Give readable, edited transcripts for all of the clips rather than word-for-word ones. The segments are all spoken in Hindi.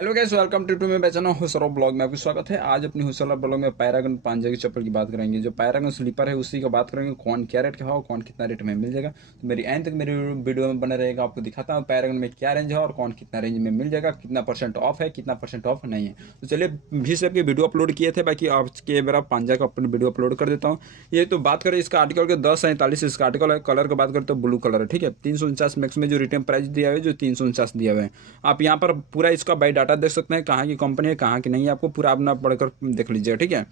हेलो गाइस, वेलकम टू मैं बेचना हुसरा ब्लॉग में आपका स्वागत है। आज अपनी हुसरा ब्लॉग में पैरागन पांजे की चप्पल की बात करेंगे। जो पैरागन स्लीपर है उसी का बात करेंगे, कौन क्या रेट का है और कौन कितना रेट में मिल जाएगा। तो मेरी एंड तक मेरी वीडियो में बने रहेगा। आपको दिखाता हूँ पैरागन में क्या रेंज है और कौन कितना रेंज में मिल जाएगा, कितना परसेंट ऑफ है, कितना परसेंट ऑफ नहीं है। तो चलिए, 20 की वीडियो अपलोड किए थे, बाकी आज के मेरा पांजा का अपनी वीडियो अपलोड कर देता हूँ। ये तो बात करें इसका आर्टिकल के 10:47 इसका आर्टिकल है। कलर की बात करें तो ब्लू कलर है, ठीक है। 349 मैक्स में जो रिटेल प्राइस दिया हुआ है, जो 349 दिया हुआ है। आप यहाँ पर पूरा इसका बाई डाटा देख सकते हैं, कहाँ की कंपनी है कहाँ की नहीं है। आपको पूरा अपना पढ़कर देख लीजिएगा, ठीक है।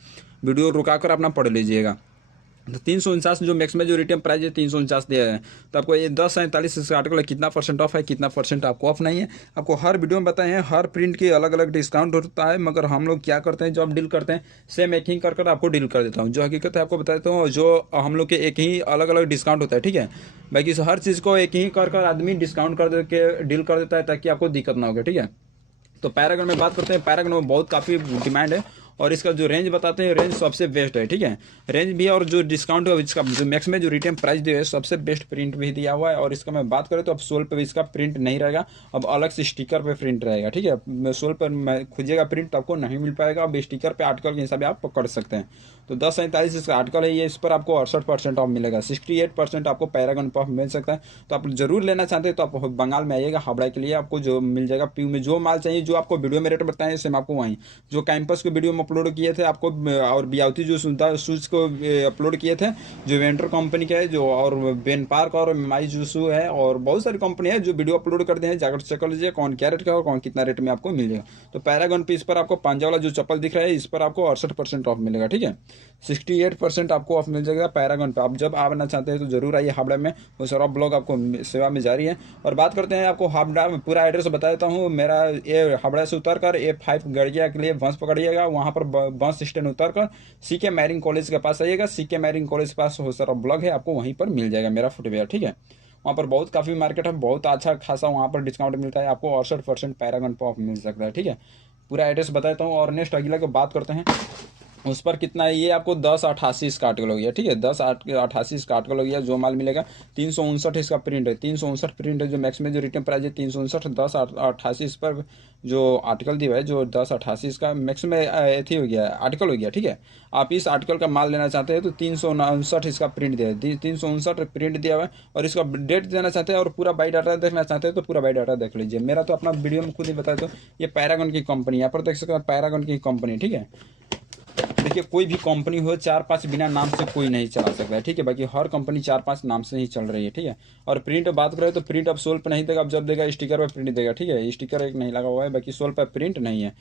वीडियो रुका कर अपना पढ़ लीजिएगा। तो 349 जो मैक्स में जो रिटेल प्राइस है 349 दिया है। तो आपको ये 10:47 इसका आर्टिकल है, कितना परसेंट ऑफ है, कितना परसेंट आपको ऑफ नहीं है। आपको हर वीडियो में बताए हैं, हर प्रिंट की अलग अलग डिस्काउंट होता है। मगर हम लोग क्या करते हैं, जो आप डील करते हैं सेम एक ही कर आपको डील कर देता हूँ। जो हकीकत है आपको बता देता हूँ, जो हम लोग के एक ही अलग अलग डिस्काउंट होता है, ठीक है। बाकी हर चीज़ को एक ही कर आदमी डिस्काउंट कर दे के डील कर देता है, ताकि आपको दिक्कत ना हो, ठीक है। तो पैरागन में बात करते हैं। पैरागन में बहुत काफ़ी डिमांड है और इसका जो रेंज बताते हैं, रेंज सबसे बेस्ट है, ठीक है। रेंज भी और जो डिस्काउंट है इसका, जो मैक्स में जो रिटेल प्राइस दिया है सबसे बेस्ट प्रिंट भी दिया हुआ है। और इसका मैं बात करें तो अब सोल पे भी इसका प्रिंट नहीं रहेगा, अब अलग से स्टिकर पे प्रिंट रहेगा, ठीक है। सोल पर खोजिएगा प्रिंट तो आपको नहीं मिल पाएगा। अब स्टिकर पे आर्टिकल के हिसाब से आप पकड़ सकते हैं। तो 10:47 इसका आर्टिकल है, ये इस पर आपको 68% ऑफ मिलेगा। 68% आपको पैरागन पर मिल सकता है। तो आप जरूर लेना चाहते हैं तो आप बंगाल में आइएगा, हावड़ा के लिए आपको जो मिल जाएगा। पीयू में जो माल चाहिए, जो आपको वीडियो में रेट बताएं, सेम आपको वहीं जो कैंपस के वीडियो में अपलोड किए थे आपको, और बियावती जो सुनता शूज को अपलोड किए थे, जो वेंटर कंपनी का है, जो और बेन पार्क और माई जूसू है, और बहुत सारी कंपनी है जो वीडियो अपलोड करते हैं। जाकर चेक कर लीजिए कौन क्या रेट का और कौन कितना रेट में आपको मिल जाएगा। तो पैरागन पे इस पर आपको पांजा वाला जो चप्पल दिख रहा है, इस पर आपको 68% ऑफ मिलेगा, ठीक है। 68% आपको ऑफ मिल जाएगा पैरागन पे। आप जब आना चाहते हैं तो जरूर आइए हावड़ा में। वो सारा ब्लॉग आपको सेवा में जारी है। और बात करते हैं, आपको हावड़ा पूरा एड्रेस बता देता हूँ मेरा। ये हावड़ा से उतर कर A5 गड़िया के लिए बस पकड़िएगा, वहाँ पर बस स्टैंड उतर कर CK मैरिंग कॉलेज के पास आइएगा। CK मैरिंग कॉलेज के पास हो सारा ब्लॉग है, आपको वहीं पर मिल जाएगा मेरा फुटवेयर, ठीक है। वहाँ पर बहुत काफ़ी मार्केट है, बहुत अच्छा खासा वहाँ पर डिस्काउंट मिलता है आपको। 68% पैरागन पर ऑफ मिल सकता है, ठीक है। पूरा एड्रेस बता देता हूँ। और नेक्स्ट अगला की बात करते हैं, उस पर कितना है। ये आपको 10:88 इसका आर्टिकल हो गया, ठीक है। 10:88 इसका आर्टिकल हो गया। जो माल मिलेगा 359 इसका प्रिंट है, 359 प्रिंट है। जो मैक्स में जो रिटर्न प्राइस है 359। 10:88 इस पर जो आर्टिकल दिया है, जो 10:88 इसका मैक्स में एथी हो गया, आर्टिकल हो गया, ठीक है। आप इस आर्टिकल का माल लेना चाहते हैं तो 359 इसका प्रिंट दिया है, 359 प्रिंट दिया हुआ है। और इसका डेट देना चाहते हैं और पूरा बाई डाटा देखना चाहते हैं तो पूरा बाई डाटा देख लीजिए। मेरा तो अपना वीडियो में खुद ही बताया, तो ये पैरागन की कंपनी, यहाँ पर देख सकते हैं पैरागन की कंपनी, ठीक है। देखिए, कोई भी कंपनी हो 4-5 बिना नाम से कोई नहीं चला सकता है, ठीक है। बाकी हर कंपनी 4-5 नाम से ही चल रही है, ठीक है। और प्रिंट बात करें तो प्रिंट अब सोल पर नहीं देगा, अब जब देगा स्टिकर पर प्रिंट देगा, ठीक है। स्टिकर एक नहीं लगा हुआ है, बाकी सोल पर प्रिंट नहीं है।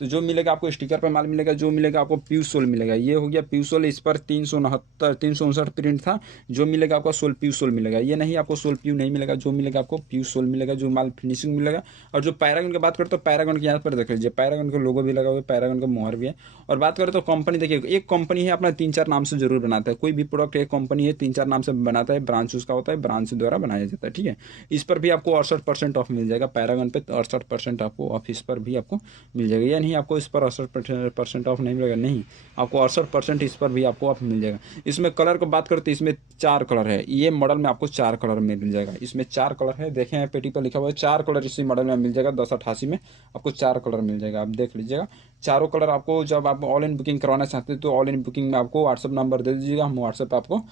तो जो मिलेगा आपको स्टिकर पर माल मिलेगा, जो मिलेगा आपको प्यू सोल मिलेगा। ये हो गया प्यू सोल, इस पर 359 प्रिंट था। जो मिलेगा आपको सोल प्यू सोल मिलेगा। ये नहीं आपको सोल प्यू नहीं मिलेगा, जो मिलेगा आपको प्यू सोल मिलेगा, जो माल फिनिशिंग मिलेगा। और जो पैरागन की बात करें तो पैरागन के यहाँ पर देख लीजिए, पैरागन का लोगो भी लगा हुआ है, पैरागन का मोहर भी है। और बात करें तो कंपनी, देखिए एक कंपनी है अपना 3-4 नाम से जरूर बनाता है। कोई भी प्रोडक्ट एक कंपनी है 3-4 नाम से बनाता है, ब्रांच उसका होता है, ब्रांच द्वारा बनाया जाता है, ठीक है। इस पर भी आपको 68% ऑफ मिल जाएगा पैरागन पे। 68% आपको ऑफ इस पर भी आपको मिल जाएगा। या नहीं आपको इस पर 68% ऑफ नहीं मिलेगा, नहीं, आपको 68% इस पर भी आपको ऑफ मिल जाएगा। इसमें कलर को बात करते, इसमें 4 कलर है। ये मॉडल में आपको 4 कलर में मिल जाएगा। इसमें 4 कलर है, देखें पेटी पर लिखा हुआ है 4 कलर इसी मॉडल में मिल जाएगा। 10:88 में आपको 4 कलर मिल जाएगा, आप देख लीजिएगा। चारों कलर आपको, जब आप ऑनलाइन बुकिंग करवाना चाहते हैं तो ऑनलाइन बुकिंग में आपको व्हाट्सअप नंबर दे दीजिएगा, हम व्हाट्सएप पर आपको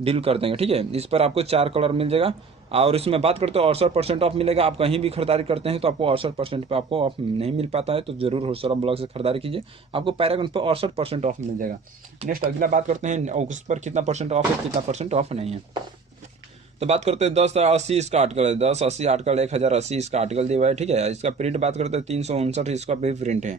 डील कर देंगे, ठीक है। इस पर आपको 4 कलर मिल जाएगा। और इसमें बात करते हो 68% ऑफ मिलेगा। आप कहीं भी खरीदारी करते हैं तो आपको 68% पे आपको ऑफ नहीं मिल पाता है, तो जरूर होसरा ब्लॉग से खरीदारी कीजिए, आपको पैरागन पर 68% ऑफ मिल जाएगा। नेक्स्ट अगला बात करते हैं, उस पर कितना परसेंट ऑफ है, कितना परसेंट ऑफ नहीं है। तो बात करते हैं 10:80 इसका आर्टिकल है, 10:80 आर्टिकल 1080 इसका आर्टिकल दिया हुआ है, ठीक है। इसका प्रिंट बात करते हैं 359 इसका भी प्रिंट है,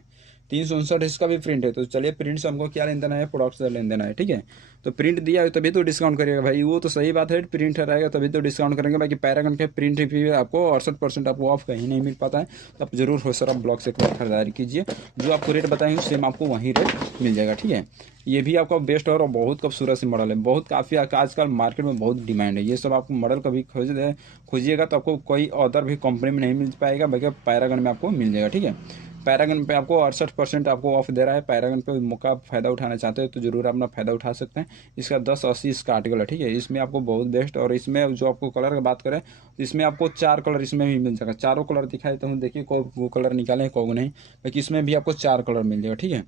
359 इसका भी प्रिंट है। तो चलिए, प्रिंट से हमको क्या लेन देना है, प्रोडक्ट से लेन देना है, ठीक है। तो प्रिंट दिया है तभी तो डिस्काउंट करिएगा भाई, वो तो सही बात है। प्रिंट रहेगा तभी तो डिस्काउंट करेंगे। बाकी पैरागन के प्रिंट भी आपको 68% आपको ऑफ कहीं नहीं मिल पाता है। तो आप जरूर हो सर ब्लॉग से खरीदारी कीजिए, जो आपको रेट बताएंगे सेम आपको वहीं रेट मिल जाएगा, ठीक है। ये भी आपका बेस्ट और बहुत खूबसूरत सी मॉडल है, बहुत काफ़ी आजकल मार्केट में बहुत डिमांड है। ये सब आपको मॉडल कभी खोजिएगा तो आपको कोई अदर भी कंपनी में नहीं मिल पाएगा, बल्कि पैरागन में आपको मिल जाएगा, ठीक है। पैरागन पे आपको 68% आपको ऑफ दे रहा है। पैरागन पे मौका फ़ायदा उठाना चाहते हो तो ज़रूर अपना फ़ायदा उठा सकते हैं। इसका 1080 इसका आर्टिकल है, ठीक है। इसमें आपको बहुत बेस्ट, और इसमें जो आपको कलर की बात करें तो इसमें आपको 4 कलर इसमें भी मिल जाएगा। चारों कलर दिखाई देता हूँ, देखिए को कलर निकाले हैं को नहीं, बाकी इसमें भी आपको 4 कलर मिल जाएगा, ठीक है।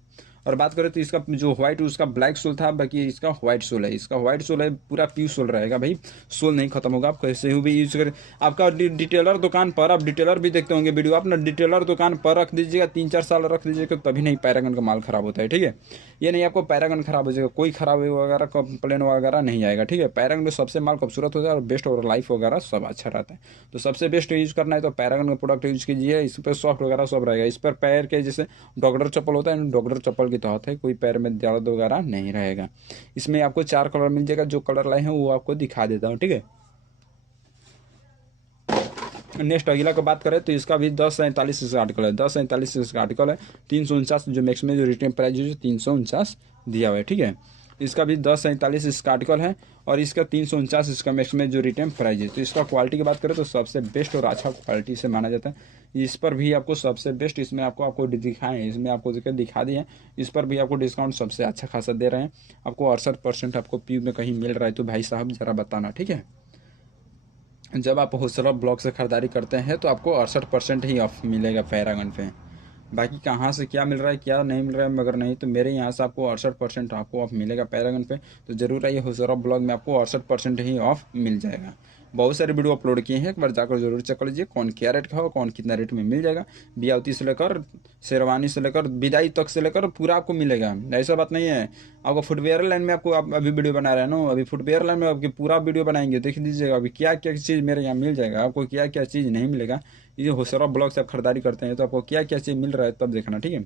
और बात करें तो इसका जो व्हाइट उसका ब्लैक सोल था, बाकी इसका व्हाइट सोल है। इसका व्हाइट सोल है, पूरा प्योर सोल रहेगा भाई, सोल नहीं खत्म होगा। आप कैसे भी यूज करें, आपका डिटेलर दुकान पर, आप डिटेलर भी देखते होंगे वीडियो, आप ना डिटेलर दुकान पर रख दीजिएगा, 3-4 साल रख दीजिएगा, तभी नहीं पैरागन का माल खराब होता है, ठीक है। ये नहीं आपको पैरागन खराब हो जाएगा, कोई खराब वगैरह कंप्लेन वगैरह नहीं आएगा, ठीक है। पैरागन में सबसे माल खूबसूरत होता है और बेस्ट और लाइफ वगैरह सब अच्छा रहता है। तो सबसे बेस्ट यूज करना है तो पैरागन का प्रोडक्ट यूज कीजिए। इस पर सॉफ्ट वगैरह सब रहेगा। इस पर पैर के जैसे डॉक्टर चप्पल होता है, डॉक्टर चप्पल की तहत है, कोई पैर में दर्द वगैरह नहीं रहेगा। इसमें आपको 4 कलर मिल जाएगा, जो कलर लाए हैं वो आपको दिखा देता हूँ, ठीक है। नेक्स्ट अगला की बात करें तो इसका भी 1047 इसका आर्टिकल है, 1047 इसका आर्टिकल है। 349 जो मैक्स में जो रिटेल प्राइस है 349 दिया हुआ है, ठीक है। इसका भी 1047 इसका आर्टिकल है, और इसका 349 इसका मैक्स में जो रिटेल प्राइस है। तो इसका क्वालिटी की बात करें तो सबसे बेस्ट और अच्छा क्वालिटी से माना जाता है। इस पर भी आपको सबसे बेस्ट, इसमें आपको दिखाएं, इसमें आपको दिखा दिए, इस पर भी आपको डिस्काउंट सबसे अच्छा खासा दे रहे हैं। आपको 68% आपको पी में कहीं मिल रहा है तो भाई साहब ज़रा बताना, ठीक है। जब आप होलसेलर ब्लॉक से ख़रीदारी करते हैं तो आपको 68% ही ऑफ मिलेगा पैरागन पे। बाकी कहाँ से क्या मिल रहा है क्या नहीं मिल रहा है, मगर नहीं तो मेरे यहाँ से आपको 68% आपको ऑफ मिलेगा पैरागन पे। तो ज़रूर आइए, होलसेलर ब्लॉग में आपको 68% ही ऑफ मिल जाएगा। बहुत सारे वीडियो अपलोड किए हैं, एक बार जाकर जरूर चेक कर लीजिए कौन क्या रेट का हो, कौन कितना रेट में मिल जाएगा। बियावती से लेकर शेरवानी से लेकर बिदाई तक से लेकर पूरा आपको मिलेगा। ऐसा बात नहीं है। आपको फुटवेयर लाइन में आपको आप अभी वीडियो बना रहे हैं ना, अभी फुटवेयर लाइन में आपकी पूरा वीडियो बनाएंगे, देख लीजिएगा अभी क्या क्या चीज़ मेरे यहाँ मिल जाएगा, आपको क्या क्या चीज़ नहीं मिलेगा। ये होलसेलर ब्लॉग से आप खरीदारी करते हैं तो आपको क्या क्या चीज़ मिल रहा है तब देखना, ठीक है।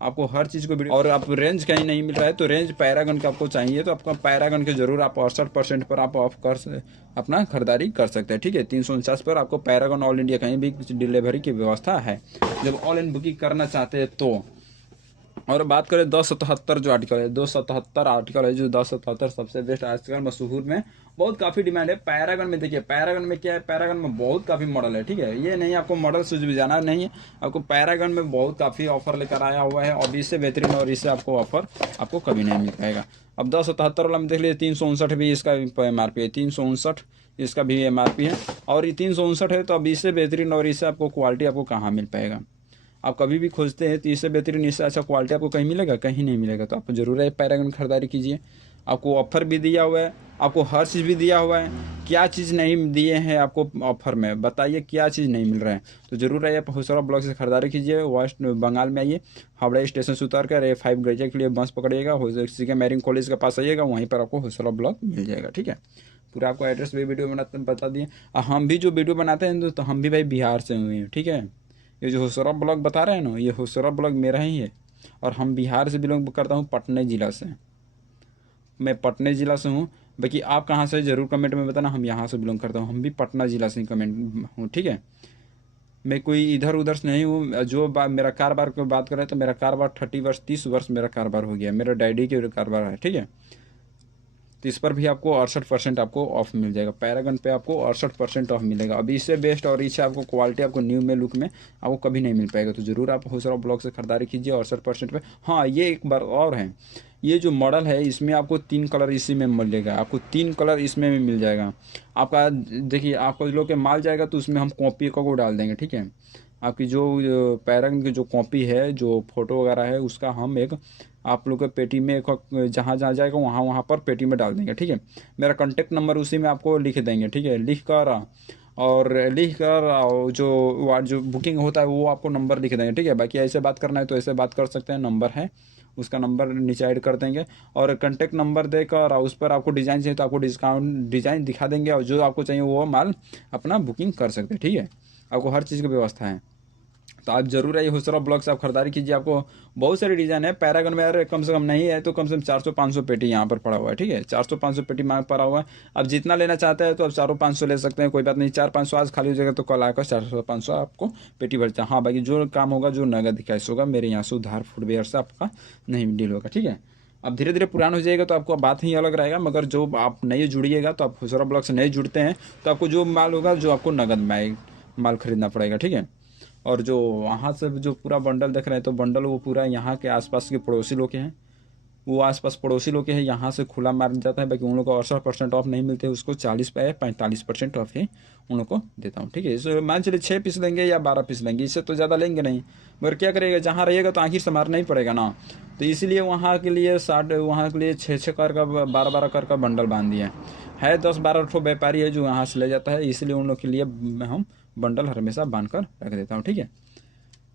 आपको हर चीज़ को वीडियो, और आप रेंज कहीं नहीं मिल रहा है तो रेंज पैरागन का आपको चाहिए तो आपका पैरागन के जरूर आप 68% पर आप ऑफ कर अपना खरीदारी कर सकते हैं, ठीक है। 349 पर आपको पैरागन ऑल इंडिया कहीं भी डिलीवरी की व्यवस्था है जब ऑनलाइन बुकिंग करना चाहते हैं तो। और बात करें 277 जो आर्टिकल है, 277 आर्टिकल है, जो 277 सबसे बेस्ट आजकल मशहूर में बहुत काफ़ी डिमांड है। पैरागन में देखिए, पैरागन में क्या है, पैरागन में बहुत काफ़ी मॉडल है, ठीक है। ये नहीं आपको मॉडल से भी जाना नहीं है, आपको पैरागन में बहुत काफ़ी ऑफर लेकर आया हुआ है, और इससे बेहतरीन और इससे आपको ऑफर आपको कभी नहीं मिल पाएगा। अब 277 वाला में देख लीजिए, 359 भी इसका MRP है, 359 इसका भी MRP है, और ये 359 है। तो अब इससे बेहतरीन और इससे आपको क्वालिटी आपको कहाँ मिल पाएगा। आप कभी भी खोजते हैं तो इससे बेहतरीन, इससे अच्छा क्वालिटी आपको कहीं मिलेगा, कहीं नहीं मिलेगा। तो आप जरूर है पैरागन खरीदारी कीजिए। आपको ऑफर भी दिया हुआ है, आपको हर चीज़ भी दिया हुआ है। क्या चीज़ नहीं दिए हैं आपको ऑफर में, बताइए क्या चीज़ नहीं मिल रहा है। तो जरूर आइए, आप होलसेलर ब्लॉक से खरीदारी कीजिए। वेस्ट बंगाल में आइए, हावड़ा स्टेशन से उतर कर A5 गैजेट के लिए बस पकड़िएगा, CK मैरिंग कॉलेज के पास आइएगा, वहीं पर आपको होलसेलर ब्लॉक मिल जाएगा, ठीक है। पूरा आपको एड्रेस भी वीडियो बनाते बता दिए। हम भी जो वीडियो बनाते हैं तो हम भी भाई बिहार से हुए हैं, ठीक है। ये जो होसरा ब्लॉग बता रहे हैं ना, ये होसरा ब्लॉग मेरा ही है, और हम बिहार से बिलोंग करता हूँ, पटना ज़िला से। मैं पटना ज़िला से हूँ। बाकी आप कहाँ से ज़रूर कमेंट में बताना। हम यहाँ से बिलोंग करता हूँ, हम भी पटना ज़िला से कमेंट हूँ, ठीक है। मैं कोई इधर उधर से नहीं हूँ। जो मेरा कारोबार की बात करें तो मेरा कारोबार 30 वर्ष मेरा कारोबार हो गया, मेरा डैडी के कारोबार है, ठीक है। तो इस पर भी आपको 68% आपको ऑफ मिल जाएगा। पैरागन पे आपको 68% ऑफ मिलेगा। अभी इससे बेस्ट और इससे आपको क्वालिटी आपको न्यू में लुक में आपको कभी नहीं मिल पाएगा। तो जरूर आप होलसेलर ब्लॉक से खरीदारी कीजिए 68% पे। हाँ, ये एक बार और है, ये जो मॉडल है इसमें आपको 3 कलर इसी में मिलेगा, आपको 3 कलर इसमें भी मिल जाएगा। आपका देखिए, आपको लोग के माल जाएगा तो उसमें हम कॉपी को डाल देंगे, ठीक है। आपकी जो पैरागन की जो कॉपी है, जो फोटो वगैरह है, उसका हम एक आप लोग के पेटी में एक जहाँ जहाँ जाएगा वहाँ वहाँ पर पेटी में डाल देंगे, ठीक है। मेरा कॉन्टेक्ट नंबर उसी में आपको लिख देंगे, ठीक है। लिख कर जो बुकिंग होता है वो आपको नंबर लिख देंगे, ठीक है। बाकी ऐसे बात करना है तो ऐसे बात कर सकते हैं, नंबर है उसका नंबर नीचे ऐड कर देंगे, और कॉन्टेक्ट नंबर देकर उस पर आपको डिज़ाइन चाहिए तो आपको डिज़ाइन दिखा देंगे, और जो आपको चाहिए वो माल अपना बुकिंग कर सकते हैं, ठीक है। आपको हर चीज़ की व्यवस्था है। तो आप जरूर आइए, होसरा ब्लॉग से आप खरीदारी कीजिए। आपको बहुत सारे डिज़ाइन है पैरागन में, यार कम से कम नहीं है तो कम से कम 400-500 पेटी यहाँ पर पड़ा हुआ है, ठीक है। 400-500 पेटी मांग पड़ा हुआ है। अब जितना लेना चाहते हैं तो आप 400-500 ले सकते हैं, कोई बात नहीं। 400-500 आज खाली हो जाएगा तो कल आकर 400-500 आपको पेटी भरता है। हाँ, बाकी जो काम होगा, जो नगद कैश होगा, मेरे यहाँ से उधार फुटवेयर से आपका नहीं डील होगा, ठीक है। अब धीरे धीरे पुराना हो जाएगा तो आपको बात ही अलग रहेगा, मगर जो आप नए जुड़िएगा तो आप होसरा ब्लॉग से नए जुड़ते हैं तो आपको जो माल होगा, जो आपको नगद माल खरीदना पड़ेगा, ठीक है। और जो वहाँ से जो पूरा बंडल देख रहे हैं तो बंडल वो पूरा यहाँ के आसपास के पड़ोसी लोग के हैं, वो आसपास पड़ोसी लोग के हैं, यहाँ से खुला मार जाता है। बाकी उन लोग को 68% ऑफ नहीं मिलते, उसको 45% ऑफ ही उन लोग को देता हूँ। ठीक है, इसे मान चलिए 6 पीस लेंगे या 12 पीस लेंगे, इससे तो ज़्यादा लेंगे नहीं, मगर क्या करेगा, जहाँ रहेगा तो आखिर से मारना ही पड़ेगा ना। तो इसलिए वहाँ के लिए 60, वहाँ के लिए 6-6 कर का 12-12 कर का बंडल बांध दिया है। 10-12 ठो व्यापारी है जो यहाँ से ले जाता है, इसलिए उन लोग के लिए हम बंडल हमेशा बांध कर रख देता हूँ। ठीक है,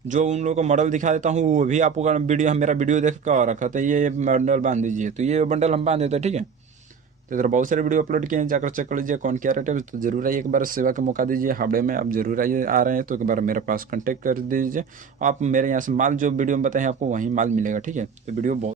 जो उन लोगों को मॉडल दिखा देता हूँ वो भी आपको वीडियो, हम मेरा वीडियो देख कर और रखा था ये बंडल बांध दीजिए, तो ये बंडल हम बांध देते हैं। ठीक है, तो इधर बहुत सारे वीडियो अपलोड किए हैं, जाकर चेक कर लीजिए कौन क्या रेट है। तो जरूर आइए, एक बार सेवा का मौका दीजिए। हावड़े में आप जरूर आइए, आ रहे हैं तो एक बार मेरे पास कांटेक्ट कर दीजिए। आप मेरे यहाँ से माल जो वीडियो में बताए आपको वहीं माल मिलेगा। ठीक है, तो वीडियो बहुत